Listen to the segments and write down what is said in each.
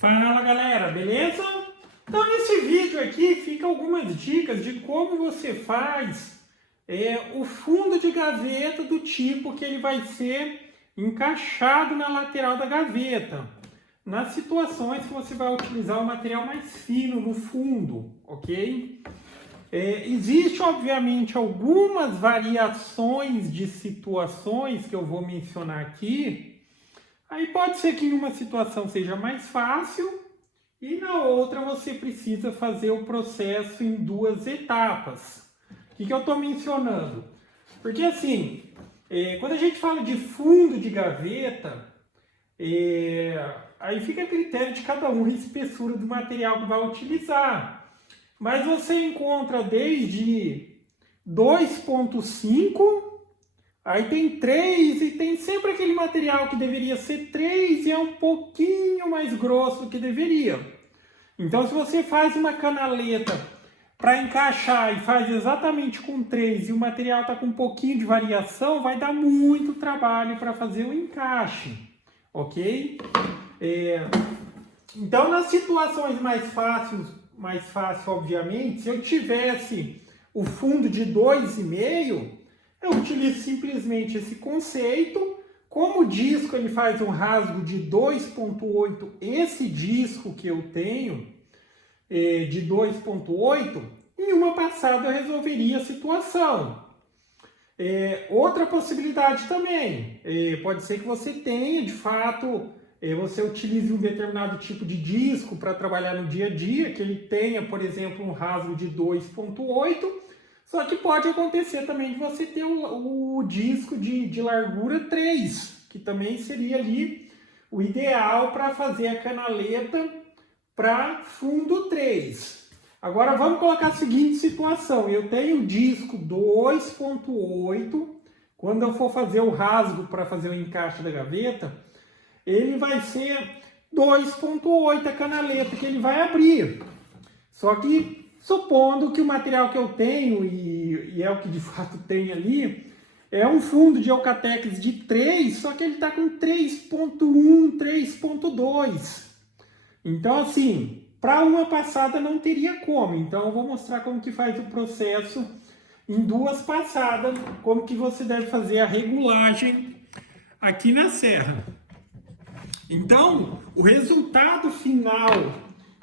Fala galera, beleza? Então nesse vídeo aqui fica algumas dicas de como você faz o fundo de gaveta do tipo que ele vai ser encaixado na lateral da gaveta, nas situações que você vai utilizar o material mais fino no fundo, ok? Existe obviamente algumas variações de situações que eu vou mencionar aqui. Aí pode ser que em uma situação seja mais fácil e na outra você precisa fazer o processo em duas etapas. O que eu estou mencionando? Porque assim, quando a gente fala de fundo de gaveta, aí fica a critério de cada um a espessura do material que vai utilizar. Mas você encontra desde 2,5, aí tem 3 e tem sempre aquele material que deveria ser 3 e é um pouquinho mais grosso do que deveria. Então se você faz uma canaleta para encaixar e faz exatamente com 3 e o material está com um pouquinho de variação, vai dar muito trabalho para fazer o encaixe, ok? Então nas situações mais fácil obviamente, se eu tivesse o fundo de 2,5, eu utilizo simplesmente esse conceito. Como o disco ele faz um rasgo de 2,8, esse disco que eu tenho de 2,8, em uma passada eu resolveria a situação. Outra possibilidade também, pode ser que você tenha, de fato, você utilize um determinado tipo de disco para trabalhar no dia a dia, que ele tenha, por exemplo, um rasgo de 2,8, só que pode acontecer também de você ter o disco de largura 3, que também seria ali o ideal para fazer a canaleta para fundo 3. Agora vamos colocar a seguinte situação, eu tenho o disco 2,8, quando eu for fazer o rasgo para fazer o encaixe da gaveta, ele vai ser 2,8 a canaleta que ele vai abrir. Só que supondo que o material que eu tenho, e é o que de fato tem ali, é um fundo de Eucatex de 3, só que ele está com 3,1, 3,2. Então assim, para uma passada não teria como. Então eu vou mostrar como que faz o processo em duas passadas, como que você deve fazer a regulagem aqui na serra. Então, o resultado final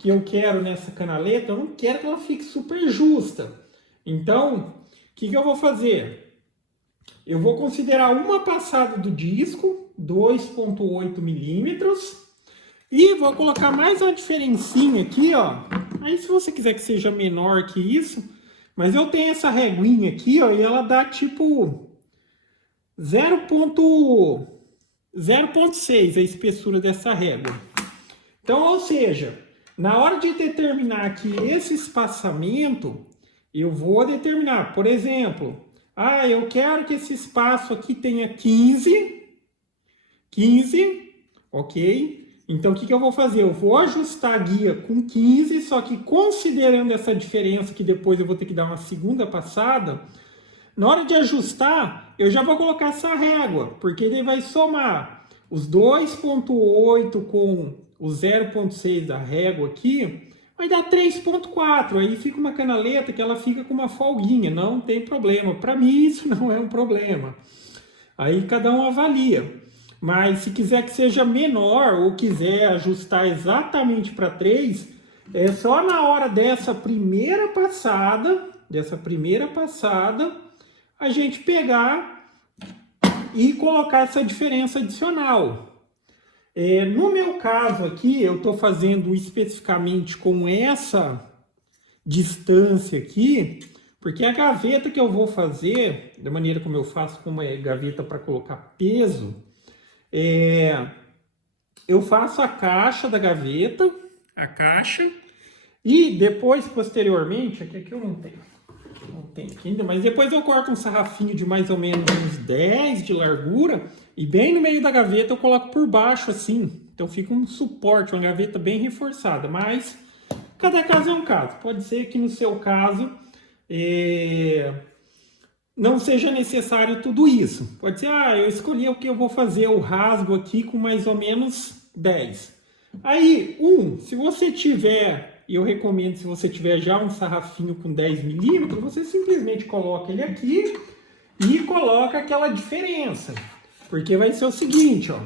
que eu quero nessa canaleta, eu não quero que ela fique super justa. Então, o que eu vou fazer? Eu vou considerar uma passada do disco, 2,8 milímetros, e vou colocar mais uma diferencinha aqui, ó. Aí se você quiser que seja menor que isso, mas eu tenho essa reguinha aqui, ó, e ela dá tipo 0,6 a espessura dessa régua. Então, ou seja, na hora de determinar aqui esse espaçamento, eu vou determinar, por exemplo, eu quero que esse espaço aqui tenha 15, ok? Então, o que eu vou fazer? Eu vou ajustar a guia com 15, só que considerando essa diferença, que depois eu vou ter que dar uma segunda passada, na hora de ajustar, eu já vou colocar essa régua, porque ele vai somar os 2,8 com o 0,6 da régua aqui, vai dar 3,4. Aí fica uma canaleta que ela fica com uma folguinha, não tem problema. Para mim isso não é um problema. Aí cada um avalia. Mas se quiser que seja menor ou quiser ajustar exatamente para 3, é só na hora dessa primeira passada, a gente pegar e colocar essa diferença adicional. No meu caso aqui, eu estou fazendo especificamente com essa distância aqui, porque a gaveta que eu vou fazer, da maneira como eu faço, como é gaveta para colocar peso, eu faço a caixa da gaveta, e depois, posteriormente, aqui eu não tenho aqui ainda, mas depois eu corto um sarrafinho de mais ou menos uns 10 de largura e bem no meio da gaveta eu coloco por baixo assim, então fica um suporte, uma gaveta bem reforçada, mas cada caso é um caso. Pode ser que no seu caso não seja necessário tudo isso. Pode ser, eu escolhi o que eu vou fazer, o rasgo aqui com mais ou menos 10. Aí, se você tiver, e eu recomendo se você tiver já um sarrafinho com 10 milímetros, você simplesmente coloca ele aqui e coloca aquela diferença. Porque vai ser o seguinte, ó.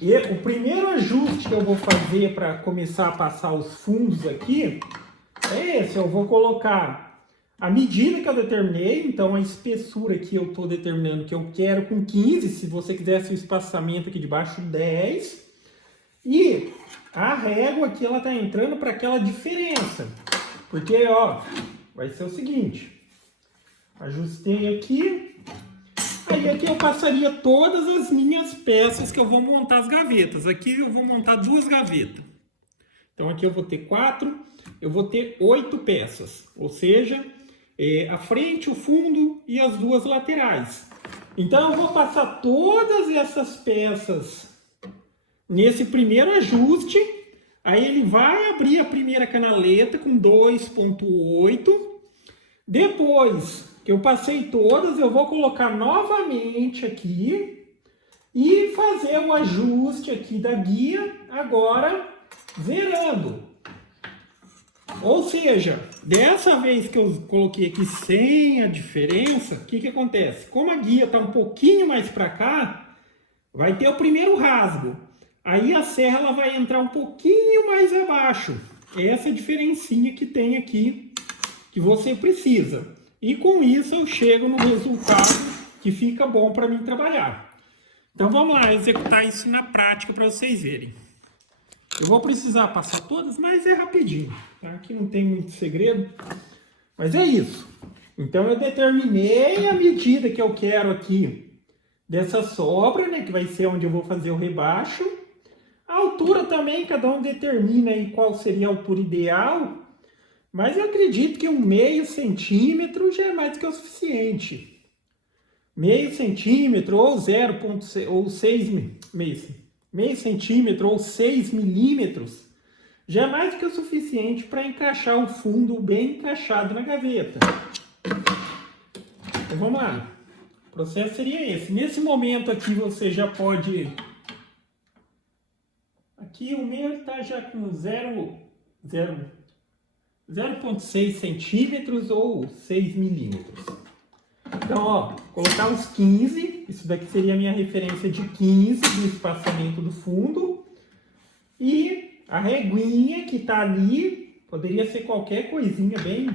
E o primeiro ajuste que eu vou fazer para começar a passar os fundos aqui é esse. Eu vou colocar a medida que eu determinei, então a espessura que eu estou determinando que eu quero com 15, se você quisesse o espaçamento aqui de baixo 10. E a régua aqui, ela tá entrando para aquela diferença. Porque, ó, vai ser o seguinte. Ajustei aqui. Aí aqui eu passaria todas as minhas peças que eu vou montar as gavetas. Aqui eu vou montar 2 gavetas. Então aqui eu vou ter 4, eu vou ter 8 peças. Ou seja, a frente, o fundo e as 2 laterais. Então eu vou passar todas essas peças nesse primeiro ajuste. Aí ele vai abrir a primeira canaleta com 2,8. Depois que eu passei todas, eu vou colocar novamente aqui e fazer o ajuste aqui da guia, agora zerando. Ou seja, dessa vez que eu coloquei aqui sem a diferença, o que acontece? Como a guia está um pouquinho mais para cá, vai ter o primeiro rasgo. Aí a serra ela vai entrar um pouquinho mais abaixo. Essa diferencinha que tem aqui, que você precisa. E com isso eu chego no resultado que fica bom para mim trabalhar. Então vamos lá executar isso na prática para vocês verem. Eu vou precisar passar todas, mas é rapidinho. Tá? Aqui não tem muito segredo. Mas é isso. Então eu determinei a medida que eu quero aqui dessa sobra, né? Que vai ser onde eu vou fazer o rebaixo. A altura também, cada um determina aí qual seria a altura ideal. Mas eu acredito que 1/2 centímetro já é mais do que o suficiente. 0,5 centímetro ou 0,6 ou 6 meio centímetro ou 6 milímetros já é mais do que o suficiente para encaixar o fundo bem encaixado na gaveta. Então vamos lá. O processo seria esse. Nesse momento aqui você já pode... Aqui o meu está já com 0,6 centímetros ou 6 milímetros. Então, ó, colocar os 15, isso daqui seria a minha referência de 15 do espaçamento do fundo. E a reguinha que está ali, poderia ser qualquer coisinha bem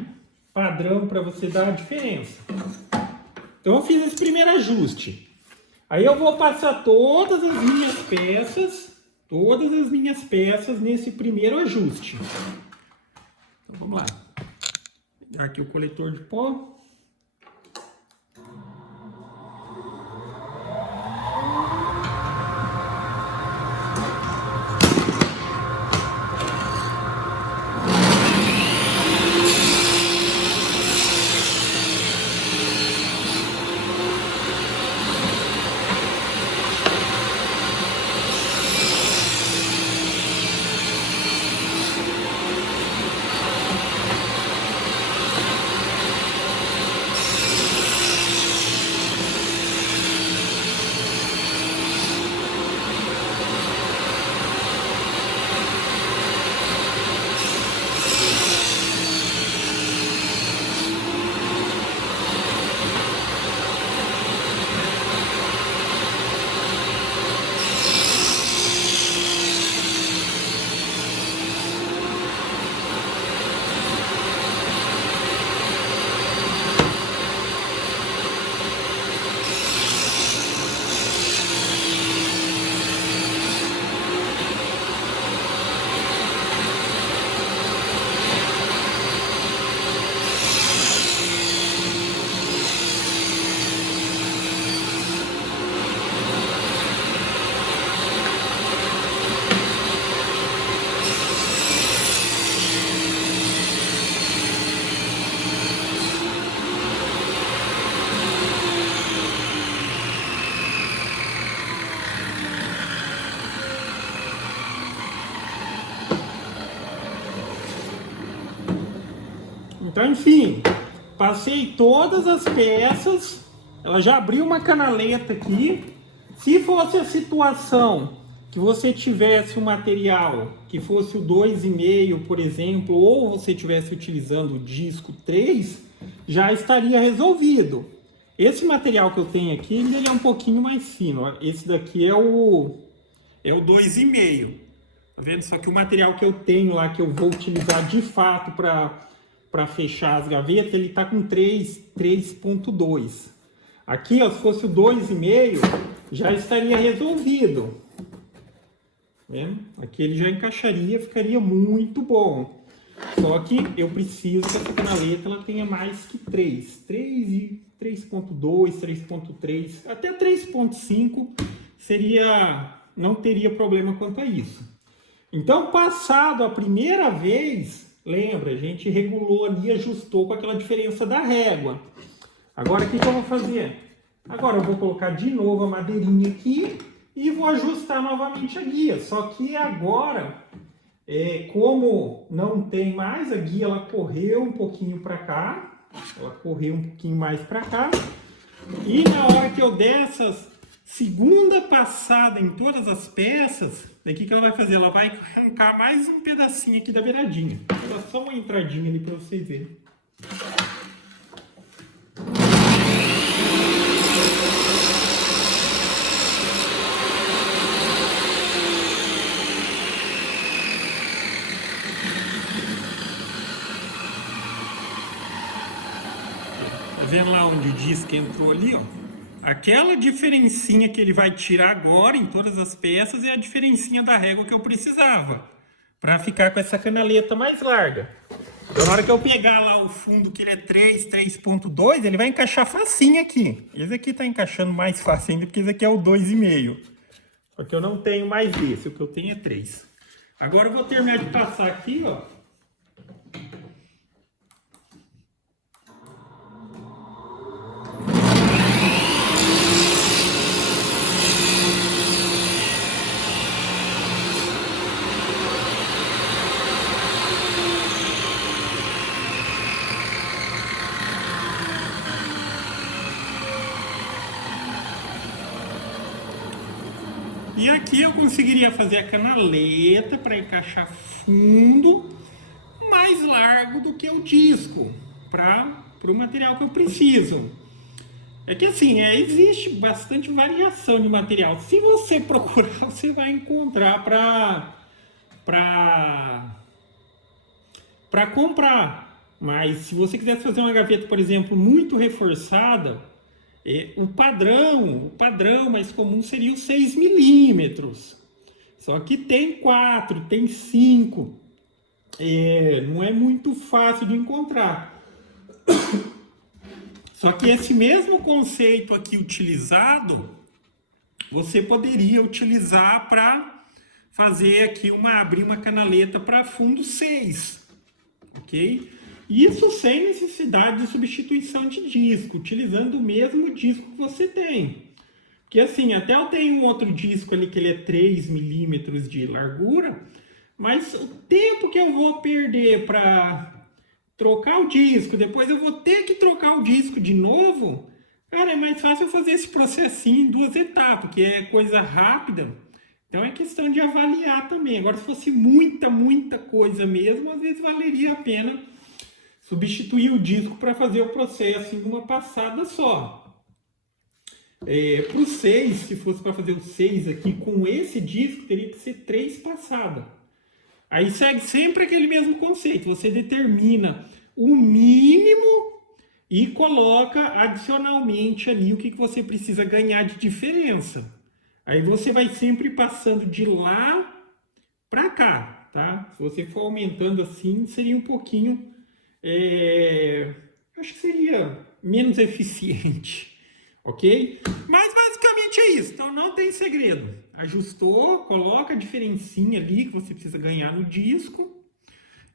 padrão para você dar a diferença. Então eu fiz esse primeiro ajuste. Aí eu vou passar todas as minhas peças nesse primeiro ajuste. Então vamos lá. Vou pegar aqui o coletor de pó. Então, enfim, passei todas as peças, ela já abriu uma canaleta aqui. Se fosse a situação que você tivesse um material que fosse o 2,5, por exemplo, ou você estivesse utilizando o disco 3, já estaria resolvido. Esse material que eu tenho aqui, ele é um pouquinho mais fino. Esse daqui é o 2,5. Tá vendo? Só que o material que eu tenho lá, que eu vou utilizar de fato para fechar as gavetas, ele está com 3,2. Aqui, ó, se fosse o 2,5, já estaria resolvido. Vendo? Aqui ele já encaixaria, ficaria muito bom. Só que eu preciso que essa canaleta ela tenha mais que 3. 3,2, 3,3, até 3,5 seria, não teria problema quanto a isso. Então, passado a primeira vez, lembra, a gente regulou ali, ajustou com aquela diferença da régua. Agora, o que eu vou fazer? Agora eu vou colocar de novo a madeirinha aqui e vou ajustar novamente a guia. Só que agora, como não tem mais a guia, ela correu um pouquinho para cá. Ela correu um pouquinho mais para cá. E na hora que eu der essa segunda passada em todas as peças, daqui que ela vai fazer? Ela vai arrancar mais um pedacinho aqui da beiradinha. Vou dar só uma entradinha ali para vocês verem. Tá vendo lá onde o disco entrou ali, ó? Aquela diferencinha que ele vai tirar agora em todas as peças é a diferencinha da régua que eu precisava para ficar com essa canaleta mais larga. Então, na hora que eu pegar lá o fundo, que ele é 3,2, ele vai encaixar facinho aqui. Esse aqui tá encaixando mais fácil ainda, porque esse aqui é o 2,5. Só que eu não tenho mais desse, o que eu tenho é 3. Agora eu vou terminar de passar aqui, ó. E aqui eu conseguiria fazer a canaleta para encaixar fundo mais largo do que o disco para o material que eu preciso. É que assim, existe bastante variação de material. Se você procurar, você vai encontrar para comprar. Mas se você quiser fazer uma gaveta, por exemplo, muito reforçada, o padrão mais comum seria o 6 milímetros. Só que tem 4, tem 5. Não é muito fácil de encontrar. Só que esse mesmo conceito aqui utilizado, você poderia utilizar para fazer aqui abrir uma canaleta para fundo 6. Ok? Isso sem necessidade de substituição de disco, utilizando o mesmo disco que você tem. Porque assim, até eu tenho um outro disco ali que ele é 3 milímetros de largura, mas o tempo que eu vou perder para trocar o disco, depois eu vou ter que trocar o disco de novo, cara, é mais fácil eu fazer esse processinho em 2 etapas, que é coisa rápida. Então é questão de avaliar também. Agora, se fosse muita coisa mesmo, às vezes valeria a pena substituir o disco para fazer o processo em uma passada só. Para o 6, se fosse para fazer o 6 aqui, com esse disco, teria que ser 3 passadas. Aí segue sempre aquele mesmo conceito. Você determina o mínimo e coloca adicionalmente ali o que você precisa ganhar de diferença. Aí você vai sempre passando de lá para cá, tá? Se você for aumentando assim, seria um pouquinho... acho que seria menos eficiente, ok? Mas basicamente é isso, então não tem segredo. Ajustou, coloca a diferencinha ali que você precisa ganhar no disco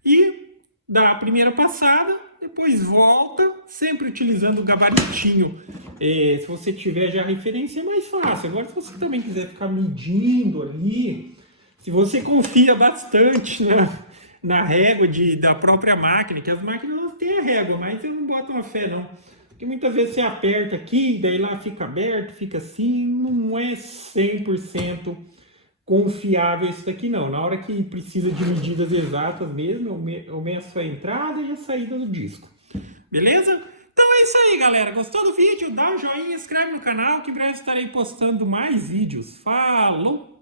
e dá a primeira passada, depois volta, sempre utilizando o gabaritinho. Se você tiver já a referência é mais fácil. Agora, se você também quiser ficar medindo ali, se você confia bastante na régua da própria máquina, que as máquinas não têm a régua, mas eu não boto uma fé não. Porque muitas vezes você aperta aqui, daí lá fica aberto, fica assim, não é 100% confiável isso daqui não. Na hora que precisa de medidas exatas mesmo, eu meço a entrada e a saída do disco. Beleza? Então é isso aí, galera. Gostou do vídeo? Dá um joinha, inscreve no canal que em breve estarei postando mais vídeos. Falou!